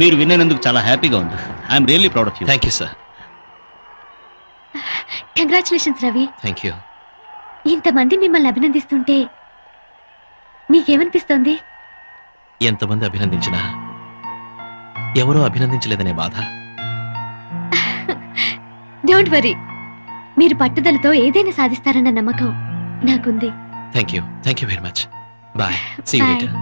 మీరు విన్నందుకు చాలా హ్యాపీగా ఉంది. I'm really proud of you. Thank you sir. Congratulations Ravi. Thank you. ఇంతమంది మిమ్మల్ని అభినందిస్తుంటే మీకేమనిపిస్తోంది? ఎంతమంది అభినందించినా ఎవరో అభినందించలేదనే బాధ. డోంట్ వరీ, మీరు పట్టుదలతో ఏదైనా సాధిస్తారన్న నమ్మకం నాకుంది. Thank you very much. Bye. See you Bye. Later.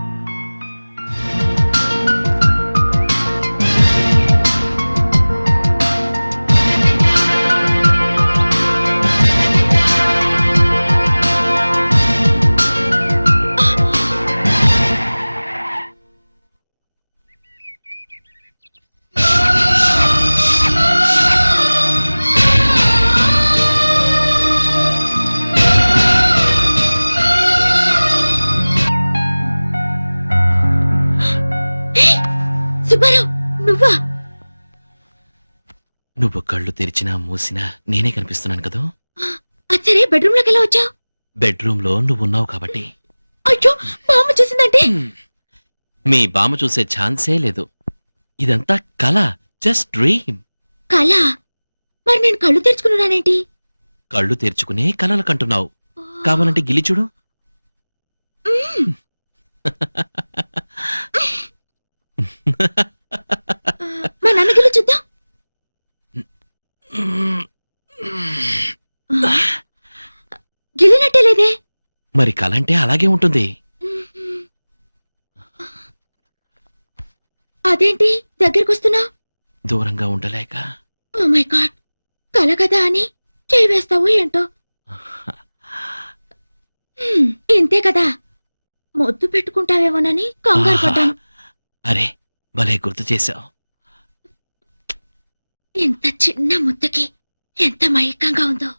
Subbarao, నువ్వా? నువ్వు కళ్ళు తెరిచినా మూసినా నేనే కనిపిస్తున్నాను కదా. అచ్చరే, బెడ్రూమ్ లోకి ఎలా వచ్చావు? బెడ్రూమ్ లో నువ్వున్నావు కాబట్టి. అయ్యో, మా అమ్మ చూసిందంటే? మీ బామ్మ చూసే ఛాన్సే లేదు. ఇదంతా కళ, జస్ట్ డ్రీమ్. కళ? మరి నేను కళ్ళు తెరుచుకున్నానేంటి? కళ్ళు తెరుచుకునే కలలు కంటున్నావు. కావాలంటే గిలి చూడు. మా నాన్న గిల్లి చూద్దాం. గిల్లినట్టే లేదే. మరి కళ అంటే అలాగే ఉంటుంది. అదేంటి దగ్గరికి వస్తున్నా? దూరంగా ఉండలేక. ఓ మై గాడ్, కల కదా అని చేయి వేస్తావు ఏంటో. ఇంతే కదా, మొద్దు పెట్టుకుంటావేమోనని కంగారు పడ్డాను. అరే, భలే గుర్తు చేశావు. ఇంత చిన్న ముద్దకి ఎంత మైకంగా ఉందో.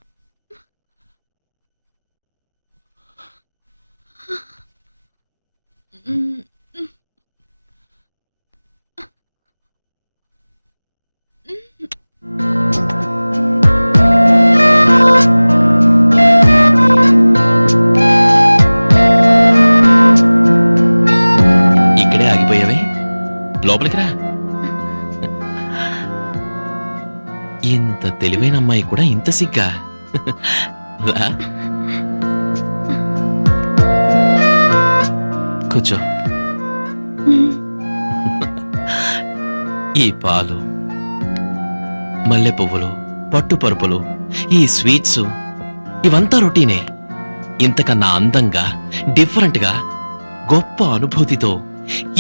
ఇక్కడే ఆగిపోయావే, లోపలికి రా. ఇంత తెలివైన అమ్మాయి కూడా ఇంత సిగ్గా? రా, కూర్చో. ఈ పాలు, మల్లె పువ్వులు, పట్టు పరుపులు, ఈ స్వీట్స్ ఇవంతా రొటీనే. ఇంతకన్నా అందంగా, డిఫరెంట్ గా, గొప్ప అనుభూతితో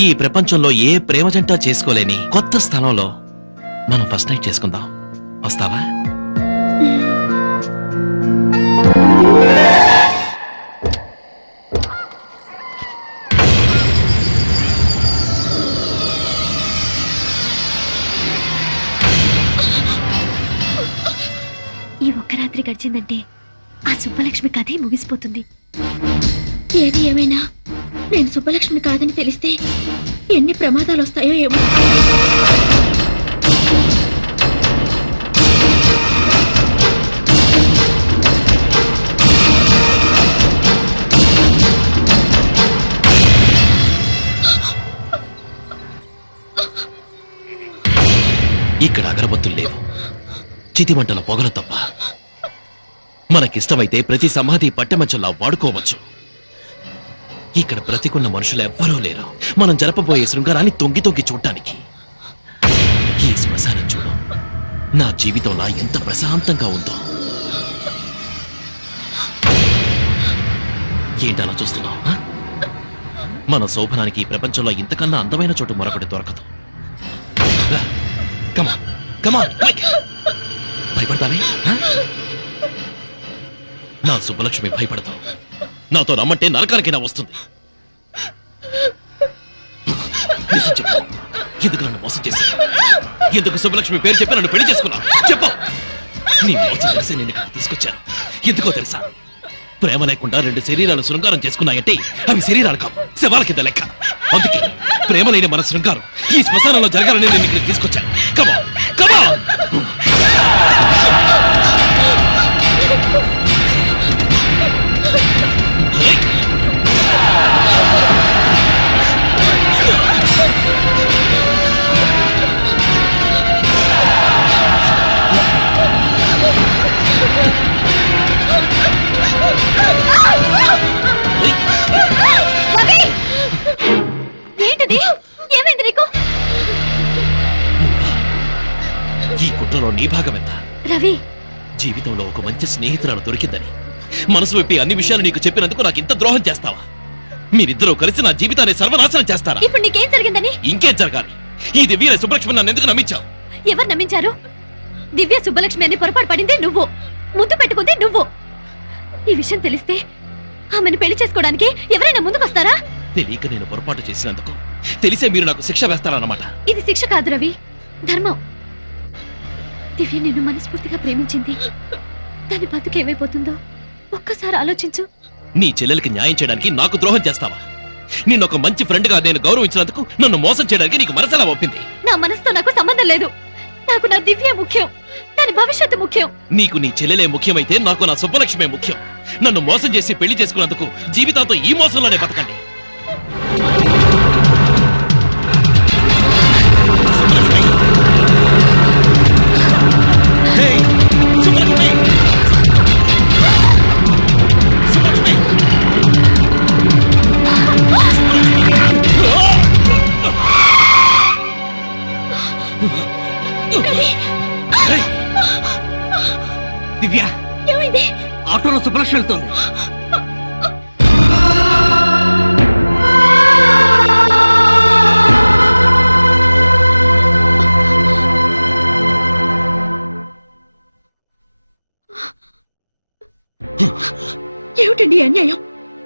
ఈ ప్రపంచంలో ఏ ప్రేమ జంట చేసుకోలేని కొత్త స్థలంలో మనం ఫస్ట్ నైట్ చేసుకుందాం. వస్తావా? ఈ ఒక్క రాత్రి గడిచిందంటే ఆ సుబ్బలక్ష్మి కథే ముగిసిపోతుంది. ఏది ఏమైనా నేను సుబ్బలక్ష్మి కాదని తెలిస్తే ఎన్ని ప్రమాదాలు వస్తాయో ఏమో. ఇక్కడ అగరబత్తులు లేవు, చితిమంటల పొగలు తప్ప. మనకిష్టమైతే ప్రతి సమాధి పట్టెమంచంలా వాడుకోవచ్చు. ఇక్కడ బ్రతికున్న మనుషులు ఎవ్వరూ లేరు మనం జరపబోయే శృంగారాన్ని తొంగి తొంగి చూడ్డానికి. ఈ శ్మశానం చూడు, నా జీవితంలా ఎంత ప్రశాంతంగా ఉందో. ఏంటలా చూస్తున్నావు? మన శోభనానికి ఈ ప్రపంచంలో ఇంతకన్నా అందమైన చోటు మరొకటి దొరకదు. కమా కమా, భయపడతావే? నా సుబ్బలక్ష్మి భయపడతావు. నాతో రమ్మంటే నరకానికైనా వస్తుంది. ఎందుకు నన్ను మోసం చేశావు? ఎందుకు సుబ్బలక్ష్మి పేరు చెప్పి నన్ను పెళ్లి చేసుకున్నావు? చెప్పు. నీ మోసం తెలిసి నేను ఇక్కడ తీసుకొచ్చాను. ఎందుకో తెలుసా? ప్రేమ లేకుండా రెండు శరీరాలు శృంగారం చేసుకున్నాయంటే అవి శరీరాలు కావు, శవాల కింద లెక్క. అందుకే ప్రేమ లేని మన శృంగారం ఈ శ్మశానంలో జరగాలని నేను ఇక్కడ తీసుకొచ్చాను. కమా కమా. ఈ కుట్రలో నీ భాగం ఎంత? రవి, జీవితంలో ఒక మంచి స్నేహితురాలు దొరికిందని మనసు విప్పి అన్ని విషయాలు నీకు చెప్పినందుకు నాకు ఇంత ద్రోహం చేస్తావా? మీరిద్దరూ కలిసి నా జీవితాన్ని సర్వనాశనం చేస్తారా? ఇప్పుడు నీకేం జరిగిందని? ఇంకేం జరగాలి? ఈ దివ్య సుబ్బలక్ష్మి నన్ను ఎందుకు నమ్మించావు? ఎవరు నమ్మించారు? దివ్య సుబ్బలక్ష్మి అని పొరపాటు పడింది నువ్వు, ముద్దు పెట్టుకుంది నువ్వు. ఈ విషయం తెలిస్తే ఆమెను పెళ్లి చేసుకోవడానికి ఎవరైనా ముందుకొస్తారా? తెలియక నేను పొరపాటు చేసినందుకు తెలిసే మీరు నాకు శిక్ష వేస్తారన్నమాట. ఇది శిక్ష కాదు రవి, ధర్మం. దివ్య నిన్ను మనస్ఫూర్తిగా ప్రేమించింది. దాని బతుకు ఏమైపోతుందో ఒక్కసారి ఆలోచించు. నీ చెల్లెలకి న్యాయం చేయడానికి నాకు ద్రోహం చేస్తావా? నిన్న ఒక మంచి ఫ్రెండ్ గా నేను గౌరవించినందుకు నన్ను మోసం చేయడానికి నీకు మనసెలా ఒప్పింది? నా మనసుతో నాకు సంబంధం లేదు. నాకు నా దివ్య ముఖ్యం, దాని భవిష్యత్తు ముఖ్యం. నీకు నీ చెల్లెలే ముఖ్యమైతే నాకు నా సుబ్బలక్ష్మే ముఖ్యం. నన్ను మోసం చేసి పెళ్లి చేసుకున్నందుకు జీవితాంతో ఈ మోసంలోనే బతకండి. దివ్య, ఏమైంది? ఆటోలో సుబ్బలక్ష్మి వెళ్తుంది. ఏమిటండి ఈ అన్యాయం?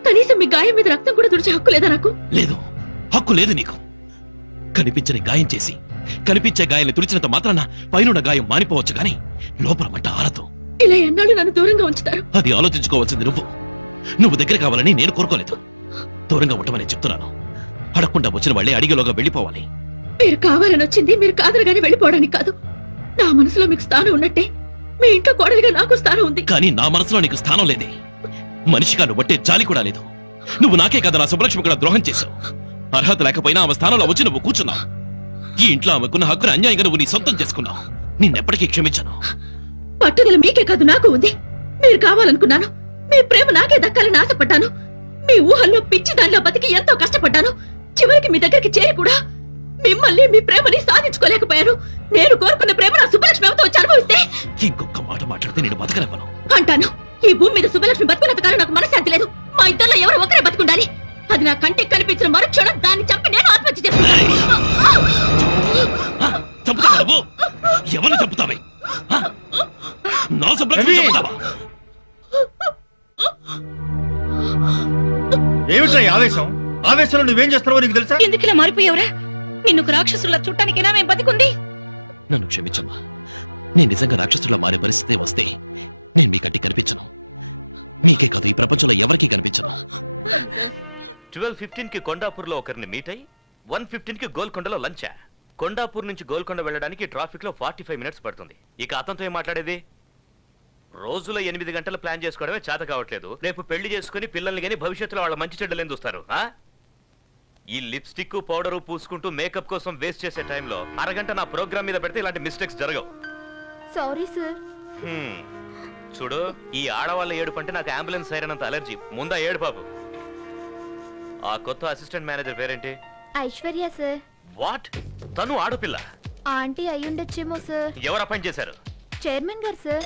కనీసం మీ గాయం మీద రక్తం కూడా తుడిచే హక్కు లేదా నాకు? లేదు, హక్కు లేదు నీకు. కనిపించని గాయం చేసి కనిపించే గాయాన్ని తుడిచినంత మాత్రాన పైనున్న గాయం మానిపోవచ్చు గాని లోపల మంట ఆరదు. ఇలా ఎన్నాళ్ళు నన్ను దూరంగా ఉంచుతారు? అది ఆలోచించుకోవాల్సింది నువ్వు దగ్గర కావాలని నేను కోరుకోలేదు. దూరంగా ఉండమని చెప్తున్నాను. అడగకుండా వచ్చిన వాళ్ళే అడిగేలోగా వెళ్ళిపోవాలి. మీరు కావాలని వచ్చింది మీరు కాదనగానే వెళ్ళిపోవడానికి కాదు. నా మనసులో మీకు స్థానం ఉన్నట్టే మీ ఇంట్లో కోడలిగా నాకు స్థానం ఉంది. కానీ నా మనసులో నీకు స్థానం లేదే. మనిషిగా నువ్వు బట్టే జాలి కూడా లేదు. నువ్వు నాకే కదా నా సుబ్బలక్ష్మి కూడా ద్రోహం చేశావు. అర్హత లేకపోయినా ఆమె స్థానంలో వచ్చి నువ్వు కూర్చున్నావు. ఈ ఇంట్లో ఆమెకున్న హక్కును అన్యాయంగా నువ్వు నీ సొంతం చేసుకున్నావు. నిన్నెప్పటికీ క్షమించను. పట్టుదల మీకే కాదు నాకు ఉంది. మీరు కావాలనుకున్నాను. మీ ప్రేమ నాకే దక్కాలని ఆశపడ్డాను. మీ ఊహల్లో పిచ్చి దానిలో బతికి ఎంతో కష్టపడ్డాను. చివరికి మీ దగ్గరికి చేరి కూడా మిమ్మల్ని మీ ప్రేమని సాధించుకోలేకపోయాను. నేను కోరుకున్న ప్రేమ నా సుబ్బలక్ష్మి వచ్చి అనుభవిస్తే ఇంకొక మాట మాట్లాడితే నేను బతకనివ్వను అంటాను. ఈ భూమి మీద సుబ్బలక్ష్మి బతుకున్నంత కాలం నాకు మనశ్శాంతి లేదు. మా ఇద్దరిలో ఎవరో ఒకరే బతుకుండాలి. అది నా కంటికి కనిపించిన మరుక్షణం దాన్ని చంపి నేను ఆత్మహత్య చేసుకున్నాను. చంపుతావా నువ్వు? ఎవరిని చంపుతావే? నా సుబ్బలక్ష్మి చంపుతావా? ఏమిట్రా ఈ ఆవేశం? ఆవేశంలో నువ్వేం చేస్తున్నావో నీకు తెలుసా? ఎందుకు ఇలా మారిపోయావురా? నిన్ను రాక్షసుల చుట్టానికైనా మేము బతికుంది. నన్ను క్షమించమ్మా. నేను నిజంగా రాక్షసులా మారే పరిస్థితి వస్తే నేను మీ కంటికి కనిపించను. మీకే కాదు, ఈ ప్రపంచంలో ఎవరికీ కనిపించను. 12:15 కి కొండాపూర్లో ఒకరిని మీట్ అయి 1:15 కి గోల్కొండలో లంచా. కొండాపూర్ నుంచి గోల్కొండ వెళ్ళడానికి ట్రాఫిక్ లో 45 మినిట్స్ పడుతుంది. ఇక అతనితో ఏం మాట్లాడేది? రోజులో 8 గంటలు ప్లాన్ చేసుకోవడమే చేత కావట్లేదు. రేపు పెళ్లి చేసుకుని పిల్లల్ని గాని భవిష్యత్తులో వాళ్ళ మంచి చెడ్డలేం చూస్తారు. ఈ లిప్స్టిక్ పౌడరు పూసుకుంటూ మేకప్ కోసం వేస్ట్ చేసే టైంలో అరగంట నా ప్రోగ్రామ్ మీద పెడితే ఇలాంటి మిస్టేక్స్ జరగవు. Sorry sir. చూడు, ఈ ఆడవాళ్ళ ఏడుపు అంటే నాకు అంబులెన్స్ సైరన్ అంత అలర్జీ. ముందా ఏడు బాబు. ఆ కొత్త అసిస్టెంట్ మేనేజర్ పేరేంటి? ఐశ్వర్య సార్. వాట్? తను ఆడపిల్ల? ఆంటీ అయ్యుండొచ్చేమో సార్. ఎవరు అపాయింట్ చేశారు? చైర్మన్ గారు సార్.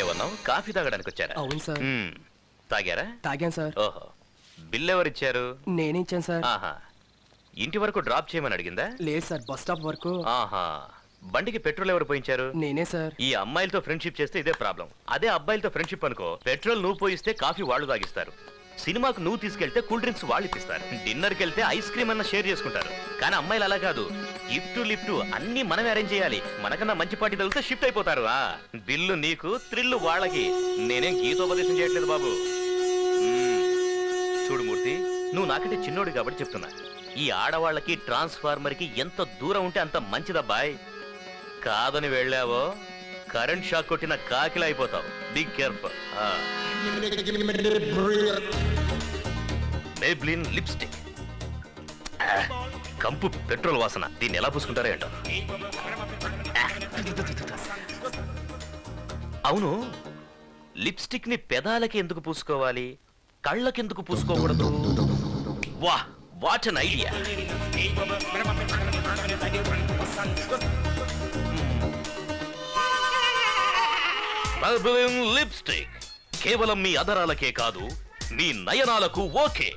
ఏమన్నావు? కాఫీ తాగడానికి వచ్చారా? అవును సార్. తాగారా? తాగాను సార్. ఓహో, బిల్ ఎవరిచ్చారు? నేనే ఇచ్చాను సార్. ఆహా, ఇంటి వరకు డ్రాప్ చేయమని అడిగిందా? లేదు సార్, బస్ స్టాప్ వరకు. ఆహా, బండికి పెట్రోల్ ఎవరు పోయించారు? నేనే సార్. ఈ అమ్మాయిలతో ఫ్రెండ్షిప్ చేస్తే ఇదే ప్రాబ్లం. అదే అబ్బాయిలతో ఫ్రెండ్షిప్ అనుకో, పెట్రోల్ నువ్వు పోయిస్తే కాఫీ వాళ్ళు తాగిస్తారు. సినిమాకు నువ్వు తీసుకెళ్తే కూల్ డ్రింక్స్ వాళ్ళు ఇప్పిస్తారు. డిన్నర్కి వెళ్తే ఐస్ క్రీమ్ అన్న షేర్ చేసుకుంటారు. కానీ అమ్మాయిలు అలా కాదు. గిఫ్ట్ లిఫ్ట్ అన్ని మనమే అరేంజ్ చేయాలి. మనకన్నా మంచి పార్టీ తగిలితే షిఫ్ట్ అయిపోతారు. బిల్లు నీకు, థ్రిల్లు వాళ్ళకి. నేనేం గీతోపదేశం చేయట్లేదు బాబు. చూడు మూర్తి, నువ్వు నాకంటే చిన్నోడు కాబట్టి చెప్తున్నా. ఈ ఆడవాళ్ళకి ట్రాన్స్ఫార్మర్ కి ఎంత దూరం ఉంటే అంత మంచిదబ్బాయ్. కాదని వెళ్ళావో కరెంట్ షాక్ కొట్టిన కాకిలా అయిపోతావు. Be careful. మేబ్లిన్ లిప్స్టిక్, కంపు పెట్రోల్ వాసన. దీన్ని ఎలా పూసుకుంటారో ఏంటో. అవును, లిప్స్టిక్ ని పెదాలకి ఎందుకు పూసుకోవాలి, కళ్ళకెందుకు పూసుకోకూడదు? వా, వాట్ అన్ ఐడియా. మర్బలిన్ లిప్స్టిక్ కేవలం మీ అదరాలకే కాదు మీ నయనాలకు ఓకే.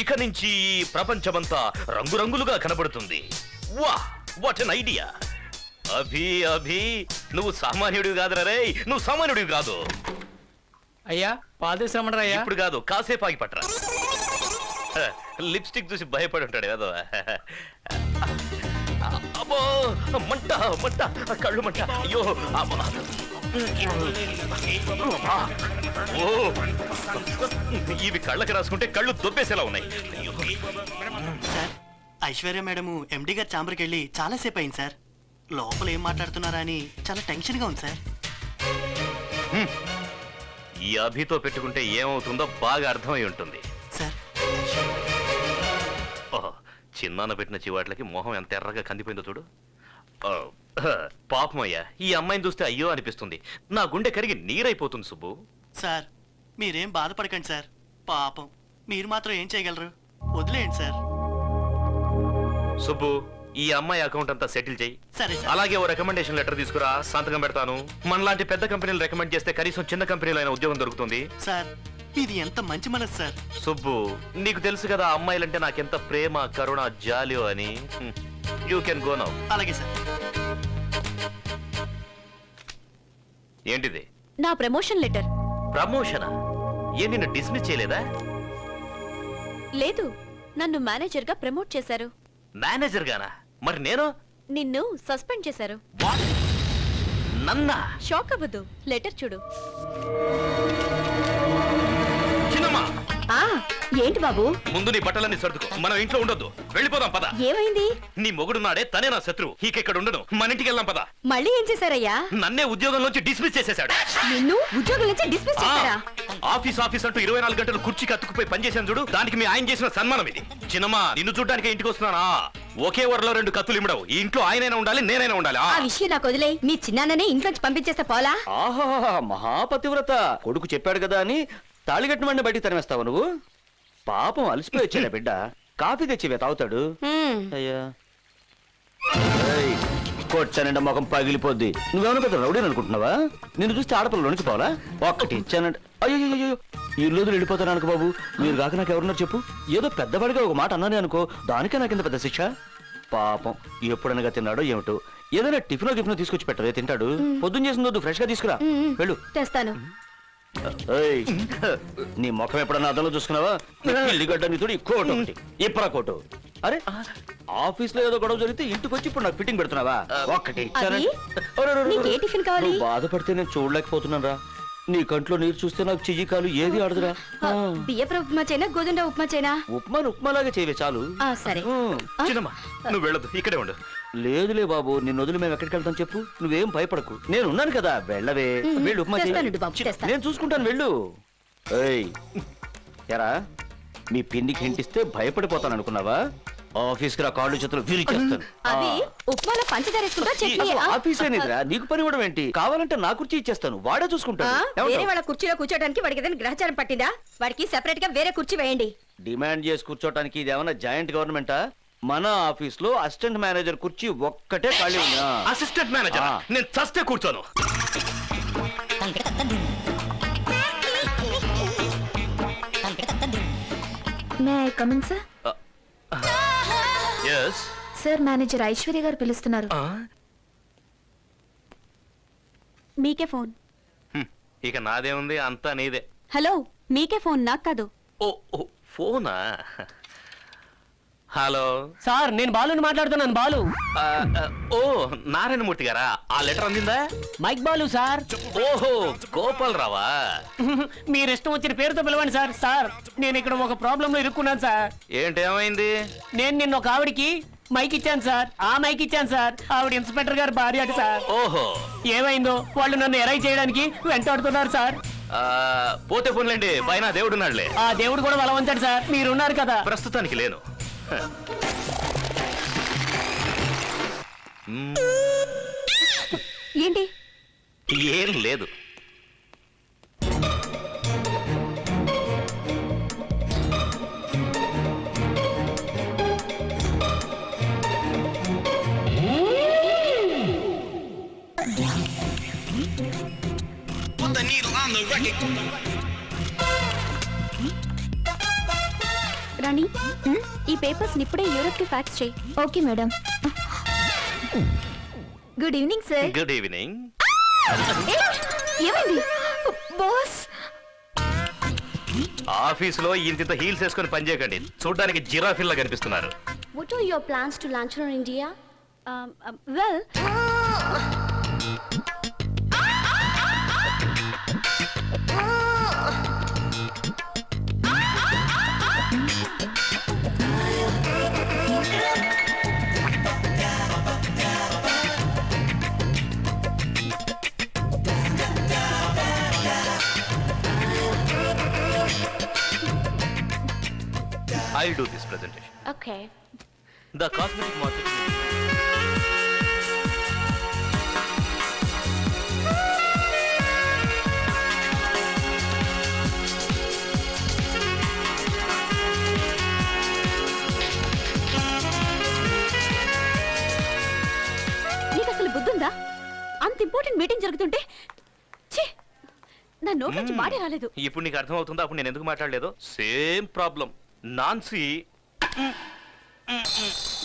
ఇక నుంచి ఈ ప్రపంచమంతా రంగురంగులుగా కనబడుతుంది. వా what an idea. Abhi Abhi నువ్వు సామాన్యుడివి కాదురా రే, నువ్వు సామాన్యుడివి కాదు. అయ్యా పాదేశ్రమణరా అయ్యా. ఇప్పుడు కాదు, కాసేపు ఆగి పట్టరా. లిప్స్టిక్ చూసి భయపడి ఉంటాడు కదా. అబ్బో మంట మంట, కళ్ళు మంట. అయ్యో అబ్బా. అమ్మా. ఓ ఇవి కళ్ళకి రాసుకుంటే కళ్ళు దొబ్బేసేలా ఉన్నాయి. అయ్యో. సార్ ఐశ్వర్య మేడము ఎండి గారి ఛాంబర్కి వెళ్ళి చాలాసేపు అయింది సార్. లోపల ఏం మాట్లాడుతున్నారా అని చాలా టెన్షన్గా ఉంది సార్. ఈ అభితో పెట్టుకుంటే ఏమవుతుందో బాగా అర్థమై ఉంటుంది. సార్ ఓహో, చిన్నాన్న పెట్టిన చివాట్లకి మొహం ఎంత ఎర్రగా కందిపోయిందో చూడు. పాపమయ్యా, ఈ అమ్మాయిని చూస్తే అయ్యో అనిపిస్తుంది. నా గుండె కరిగి నీరైపోతుంది సుబ్బు. సార్ మీరేం బాధపడకండి సార్. పాపం మీరు మాత్రం ఏం చేయగలరు, వదిలేయండి సార్. సుబ్బు, ఈ అమ్మాయి అకౌంట్ అంతా సెటిల్ చేయి. సరే సార్. అలాగే ఓ రికమెండేషన్ లెటర్ తీసుకురా, సంతకం పెడతాను. మనలాంటి పెద్ద కంపెనీలు రికమెండ్ చేస్తే కనీసం చిన్న కంపెనీలో అయినా ఉద్యోగం దొరుకుతుంది. సార్ ఇది ఎంత మంచి మనసు సార్. సుబ్బు, నీకు తెలుసు కదా అమ్మాయిలంటే నాకెంత ప్రేమ, కరుణ, జాలి అని. You can go now. అలాగే సార్. ఏంటిది? నా ప్రమోషన్ లెటర్. ప్రమోషనా? ఏ నిన్ను డిస్మిస్ చేయలేదా? లేదు, నన్ను మేనేజర్ గా ప్రమోట్ చేశారు. మేనేజర్ గానా? మరి నేను? నిన్ను సస్పెండ్ చేశారు. What? నన్నా? షాక్ అవ్వద్దు, లెటర్ చూడు. చిన్నమ్మా, ఏంటి బాబు? ముందు నీ బట్టలన్నీ సర్దుకో. మనం ఇంట్లో ఉండొద్దు, వెళ్ళిపోదాం పద. ఏమైంది? నీ మొగుడున్నాడే, తనే నా శత్రువు. ఇక్కడ ఉండను, మన ఇంటికి వెళ్దాం పద. మళ్ళీ ఏం చేశారయ్యా? నన్నే ఉద్యోగంలోంచి డిస్మిస్ చేసేశాడు. నిన్ను ఉద్యోగం నుంచి డిస్మిస్ చేశారా? ఆఫీస్ ఆఫీస్ అంటూ 24 గంటలు కుర్చీకి అతుక్కుపోయి పనిచేశాను చూడు, దానికి మీ ఆయన చేసిన సన్మానం ఇది. చిన్నమ్మా, నిన్ను చూడ్డానికి ఇంటికి వస్తున్నానా? ఒకే వరలో 2 కత్తులు ఇమ్మడవు. ఈ ఇంట్లో ఆయనైనా ఉండాలి, నేనైనా ఉండాలి. ఆ విషయం నాకు వదిలే. మీ చిన్నాన్ననే ఇంట్లోంచి పంపించేస్తే పోలా? ఆహా, మహాపతివ్రత. కొడుకు చెప్పాడు కదా అని తాళిగట్టిన వాడిని బయటికి తరిమేస్తావు నువ్వు? పాపం అలసిపోయి వచ్చాడా బిడ్డ. కాఫీ తెచ్చివే తాగుతాడు. అయ్యా కొచ్చానంటే ముఖం పగిలిపోద్ది. నువ్వేమైనా పెద్ద రౌడీని అనుకుంటున్నావా? నిన్ను చూస్తే ఆడపిల్ల వణికిపోవాలా? ఒక్కటి ఇచ్చానంటే అయ్యో ఇల్లు వెళ్ళిపోతాను అనుకో బాబు. మీరు కాక నాకు ఎవరున్నారు చెప్పు? ఏదో పెద్దవాడిగా ఒక మాట అన్నానే అనుకో, దానికే నాకు ఇంత పెద్ద శిక్ష. పాపం ఎప్పుడనగా తిన్నాడో ఏమిటో. ఏదైనా టిఫినో గిఫినో తీసుకొచ్చి పెట్టరే, తింటాడు. పొద్దున్న చేసిన వద్దు, ఫ్రెష్ గా తీసుకురా. వెళ్ళు. తెస్తాను. ఏయ్, నీ ముఖం ఎప్పుడన్నా అర్థంలో చూసుకున్నావా? ఇల్లిగడ్డ నీ తోడు కోటు ఒకటి, ఇప్పరా కోటు. అరే ఆఫీస్ లో ఏదో గొడవ జరిగితే ఇంటికి వచ్చి ఇప్పుడు నాకు ఫిట్టింగ్ పెడుతున్నావా? ఒక్కటి ఇచ్చానంటే నీకు ఏ టిఫిన్ కావాలి? నువ్వు బాధపడితే నేను చూడలేకపోతున్నాను రా. నీ కంట్లో నీరు చూస్తే నాకు చెయ్యి కాలు ఏది ఆడదురా. బియ్యపు ఉప్మా చేయనా, గోధుమ ఉప్మా చేయనా? ఉప్మాను ఉప్మాలాగా చేయవే చాలు. సరే. చిన్నమ్మా, నువ్వు వెళ్ళదు, ఇక్కడే ఉండు. లేదులే బాబు, నిన్ను వదిలి మేము ఎక్కడికి వెళ్తాం చెప్పు? నువ్వేం భయపడకు, నేను ఉన్నాను కదా. వెళ్ళవే, వెళ్ళు ఉప్మా చెయ్యి. తెస్తానండి బాబు, తెస్తాను. నేను చూసుకుంటాను, వెళ్ళు. ఏయ్ ఎరా, మీ పిన్నికి హింటిస్తే భయపడిపోతాను అనుకున్నావా? ఆఫీస్ కి రా, కాళ్ళు చేతులు విరిచేస్తాను. అది ఉప్మాలో పంచదార వేసుకుంటా చట్నీ. ఆఫీస్ ఏనిదిరా, నీకు పని ఇవ్వడం ఏంటి? కావాలంటే నా కుర్చీ ఇచ్చేస్తాను, వాడే చూసుకుంటాను. వేరే ఏమంటావ్? వాళ్ళ కుర్చీలో కూర్చోడానికి వాడికి ఏదైనా గ్రహచారం పట్టిందా? వాడికి సెపరేట్ గా వేరే కుర్చీ వేయండి. డిమాండ్ చేసి కూర్చోటానికి ఇది ఏమన్నా జాయింట్ గవర్నమెంటా? మన ఆఫీస్ లో అసిస్టెంట్ మేనేజర్ కుర్చీ ఒక్కటే ఖాళీ ఉందా? అసిస్టెంట్ మేనేజర్ నేను చస్తే కూర్చోను. May I come in sir? Yes. Sir manager Aishwarya గారు పిలుస్తున్నారు. మీకే ఫోన్. ఇక నాదేముంది, అంతా నీదే. హలో, మీకే ఫోన్, నాకు కాదు. ఓ ఓ, ఫోనా? హలో సార్ నేను బాలుని మాట్లాడుతున్నాను. బాలు. ఓ నారాయణమూర్తి గారా? ఆ లెటర్ అందిందా? Mike Balu sir. ఓహో, గోపాల్ రావా? మీరు ఇష్టం వచ్చిన పేరుతో పిలవండి సార్. సార్ నేను ఇక్కడ ఒక ప్రాబ్లం లో ఇరుక్కున్నాను సార్. ఏంటేమైంది? నేను నిన్న ఒక ఆవిడికి మైక్ ఇచ్చాను సార్. ఆ మైక్ ఇచ్చాను సార్. ఆవిడ ఇన్స్పెక్టర్ గారు భార్య అట సార్. ఓహో, ఏమైందో వాళ్ళు నన్ను ఎరై చేయడానికి వెంటాడుతున్నారు సార్. పోతే పోన్లేండి, పైన దేవుడున్నాడులే. ఆ దేవుడు కూడా బలవంతాడు సార్. మీరున్నారు కదా. ప్రస్తుతానికి లేను. ఏంటి? ఏం లేదు. రాణి ఈ పేపర్స్ ఇప్పుడే యూరోప్ కి ఫ్యాక్స్ చేయి. Okay madam. Good evening sir. Good evening. ఏమైంది బాస్? ఆఫీసులో ఇంత హీల్స్ వేసుకొని పనిచేయకండి, చూడడానికి జిరాఫిల్లా కనిపిస్తున్నారు. What are your plans to launch on India? Well, I'll do this presentation. okay. The cosmetic market. నీకు అసలు బుద్ధుందా? అంత ఇంపార్టెంట్ మీటింగ్ జరుగుతుంటే ఛీ, నా నోట్ నుంచి మాడే రాలేదు. ఇప్పుడు నీకు అర్థం అవుతుందా అప్పుడు నేను ఎందుకు మాట్లాడలేదు? Same problem. నాన్సీ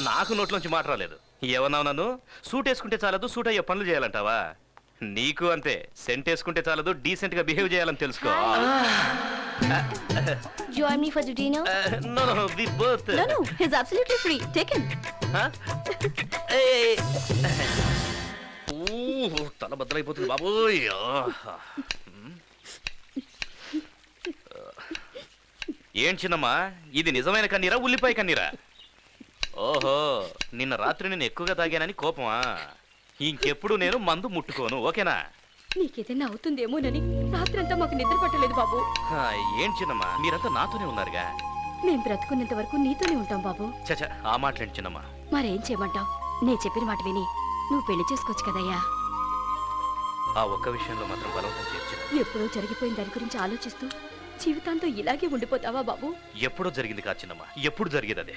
నాకు నోట్లోంచి మాట రాలేదు. ఏమన్నావు నన్ను? సూట్ వేసుకుంటే చాలదు, సూట్ అయ్యే పనులు చేయాలంటావా? నీకు అంతే, సెంట్ వేసుకుంటే చాలదు, డీసెంట్ గా బిహేవ్ చేయాలని తెలుసుకో. Join me for the dinner? No, we both. No, he's absolutely free. Take him. తల బద్దలైపోతుంది బాబోయ్. ఏం చిన్నమ్మా, ఇది నిజమైన కన్నీరా, ఉల్లిపాయ కన్నీరా? ఓహో, నిన్న రాత్రి నేను ఎక్కువగా తాగానని కోపమా? ఇంకెప్పుడు నేను మందు ముట్టుకోను, ఓకేనా? నీకేదైనా అవుతుందేమోనని రాత్రంతా మాకు నిద్ర పట్టలేదు బాబు. ఏం చిన్నమ్మా, మీరంతా నాతోనే ఉన్నారుగా. మేం బ్రతుకున్నంత వరకు నీతోనే ఉంటాం బాబు. చచ, ఆ మాట్లాడి చిన్నమ్మా. మరేం చేయమంటావు? నేను చెప్పిన మాట విని నువ్వు పెళ్లి చేసుకోవచ్చు కదయ్యా. ఆ ఒక్క విషయంలో మాత్రం బలవంతం చేయొచ్చు. ఎప్పుడో జరిగిపోయిన దాని గురించి ఆలోచిస్తూ జీవితాంతో ఇలాగే ఉండిపోతావా బాబు? ఎప్పుడో జరిగింది కాదు చిన్నమ్మా, ఎప్పుడు జరిగేది అదే.